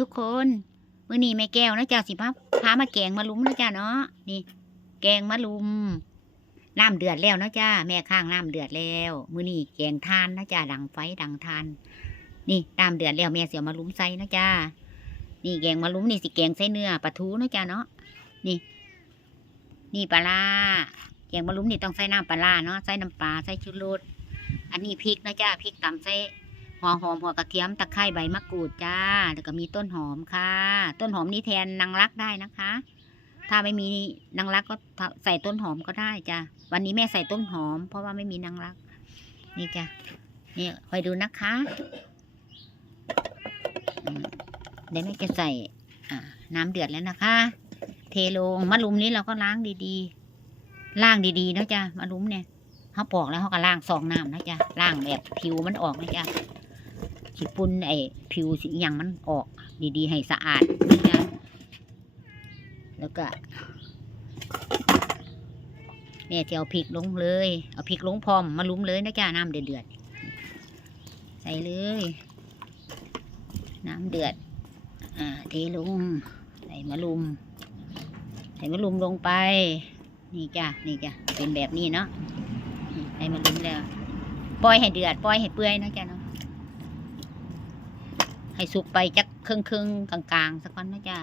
ทุกคน มื้อนี้แม่แก้วนะจ้าสิพาพามาแกงมะลุมนะจ้าเนาะนี่ แกงมะลุมน้ำเดือดแล้วนะจ้าแม่ข้างน้ำเดือดแล้ว มื้อนี้แกงทานนะจ้าดังไฟดังทาน นี่น้ำเดือดแล้วแม่เสียวมาลุมใส่นะจ้านี่แกงมะลุมนี่สิแกงใส่เนื้อปลาทูนะจ้าเนาะนี่ นี่ปลาร้าแกงมะลุมนี่ต้องใส่น้ำปลาร้าเนาะใส่น้ำปลาใส่ชูรสอันนี้พริกนะจ้าพริกตำใส่ หัวหอมหัวกระเทียมตะไคร้ใบมะกรูดจ้า แล้วก็มีต้นหอมค่ะ ต้นหอมนี่แทนนางรักได้นะคะ ถ้าไม่มีนางรักก็ใส่ต้นหอมก็ได้จ้าวันนี้แม่ใส่ต้นหอม เพราะว่าไม่มีนางรัก นี่จ้ะนี่คอยดูนะคะเดี๋ยวแม่จะใส่น้ำเดือดแล้วนะคะ เทลงมะรุมนี้เราก็ล้างดีๆ ล้างดีๆนะจ๊ะมะรุมเนี่ยเขาปอกแล้วเขาก็ล้างสองน้ำนะจ๊ะล้างแบบผิวมันออกนะจ๊ะ สิปุ่นไอ้ผิวสิอย่างมันออก ดีๆ ให้สะอาดนะจ๊ะแล้วก็แม่จะเอาพริกลงเลย เอาพริกลงพร้อมมาลุ้มเลยนะจ๊ะน้ำเดือดๆใส่เลย น้ำเดือด อ่าเทลงใส่มะลุม ใส่มะลุมลงไป นี่จ้ะนี่จ้ะเป็นแบบนี้เนาะใส่มะลุมแล้ว ปล่อยให้เดือด ปล่อยให้เปื่อยนะจ๊ะเนาะ ให้สุกไปจักครึ่งครึ่งๆกลางสักวันนะจ๊ะ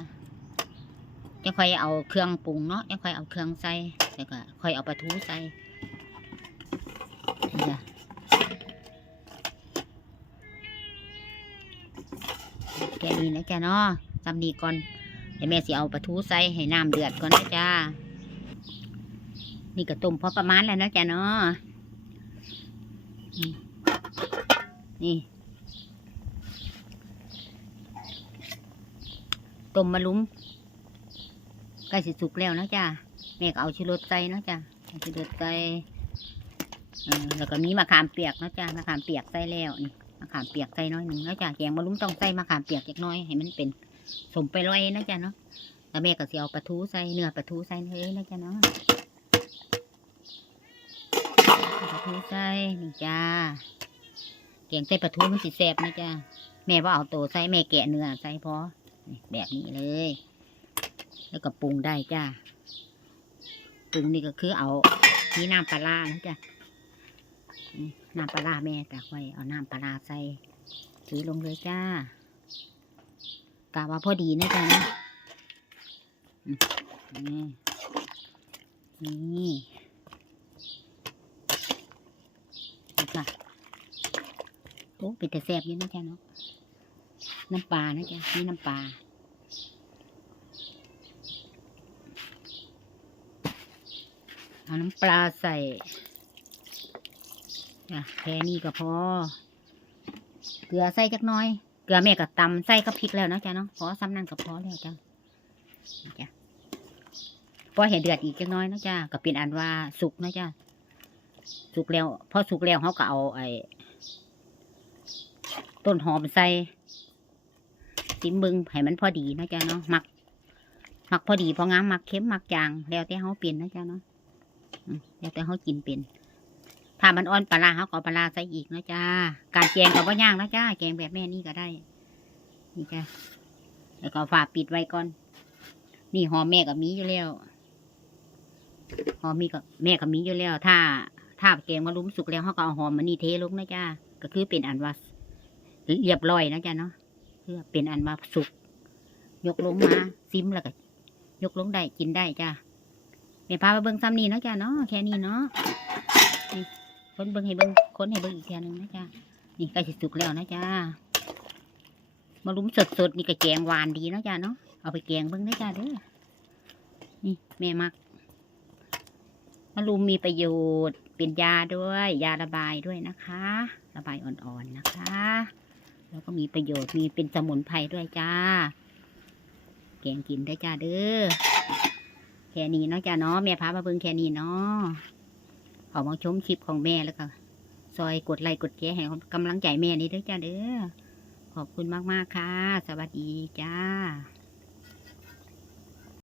จะค่อยเอาเครื่องปรุงเนาะจะค่อยเอาเครื่องใส่แล้วก็ค่อยเอาปลาทูใส่จ้ะแค่นี้นะจ๊ะเนาะทำดีก่อนเดี๋ยวแม่สิเอาปลาทูใส่ให้น้ำเดือดก่อนนะจ๊ะนี่ก็ต้มพอประมาณแล้วนะจ๊ะเนาะนี่ ต้มมะลุ้มใกล้สิสุกแล้วนะจ้าแม่ก็เอาชิโรสใส่นะจ้าชิโรสใส่เออแล้วก็มีมะขามเปียกนะจ้ามะขามเปียกใส่แล้วนี่มะขามเปียกใส่น้อยหนึ่งนะจ้าแกงมะลุ้มต้องใส่มะขามเปียกจักน้อยให้มันเป็นสมไปร้อยนะจ้าเนาะแล้วแม่ก็สิเอาปลาทูใส่เนื้อปลาทูใส่เลยนะจ้าเนาะปลาทูใส่นี่จ้าแกงใส่ปลาทูมันสิแซ่บนะจ้าแม่ว่าเอาโตใส่แม่แกะเนื้อใส่พอ แบบนี้เลย แล้วก็ปรุงได้จ้าปรุงนี่ก็คือเอานี่น้ำปลาร้านะจ้ะน้ำปลาร้าแม่ตักไว้เอาน้ำปลาร้าใส่ถือลงเลยจ้ากะว่าพอดีนะจ๊ะนะนี่นี่ค่ะโอ้เป็นแต่แซ่บอยู่นะจ๊ะเนาะ น้ำปลานะจ๊ะนี่น้ำปลาเอาน้ำปลาใส่แค่นี้ก็พอ เกลือใส่จักน้อย เกลือแม่ก็ตำใส่กับพริกแล้วนะจ๊ะเนาะพอซ้ำนั่นก็พอแล้วจ้ะจ้ะพอเห็นเดือดอีกจักน้อยนะจ๊ะก็เป็นอันว่าสุกนะจ๊ะสุกแล้ว พอสุกแล้วเขาก็เอาไอ้ต้นหอมใส่ จิ้มเบึงให้มันพอดีนะจ๊ะเนาะหมักหมักพอดีพองามหมักเค็มหมักจางแล้วแต่เขาเปลี่ยนนะจ๊ะเนาะแล้วแต่เขากินเป็นถ้ามันอ่อนปลาเขาก็เอปลาร้าใส่อีกนะจ๊ะการแกงก็บ่ย่างนะจ๊ะแกงแบบแม่นี่ก็ได้นี่จ้ะแล้วก็ฝาปิดไว้ก่อน นี่หอมแม่กับมีอยู่แล้วหอมมีกับแม่กับมีอยู่แล้ว ถ้า ถ้าแกงมาลุ้มสุกแล้วเขาก็เอาหอมมันนี่เทลงนะจ๊ะก็คือเป็นอันว่าเรียบร้อยนะจ๊ะเนาะ พื่อเป็นอันมาสุก ยกลงมาซิมแล้วก็ยกลงได้กินได้จ้าแม่พาไปเบิ้งซ้ำนี่เนาะจ้าเนาะแค่นี้เนาะนี่คนเบิ้งให้เบิ้งคนให้เบิ้งอีกแค่นึงนะจ้านี่ใกล้สิสุกแล้วนะจ้ามาลุ้มสดสดๆนี่ก็แกงหวานดีเนาะจ้าเนาะเอาไปแกงเบิ้งได้จ้าเด้อนี่แม่มักมะรุมมีประโยชน์เป็นยาด้วย ยาระบายด้วยนะคะ ระบายอ่อนๆนะคะ แล้วก็มีประโยชน์มีเป็นสมุนไพรด้วยจ้า แกงกินได้จ้าเด้อแค่นี้เนาะจ้าเนาะแม่พามาเบิ่งแค่นี้เนาะขอมาชมคลิปของแม่แล้วก็ซอยกดไลค์กดแชร์ให้กำลังใจแม่นี้ด้วยจ้าเด้อขอบคุณมากๆค่ะ สวัสดีจ้า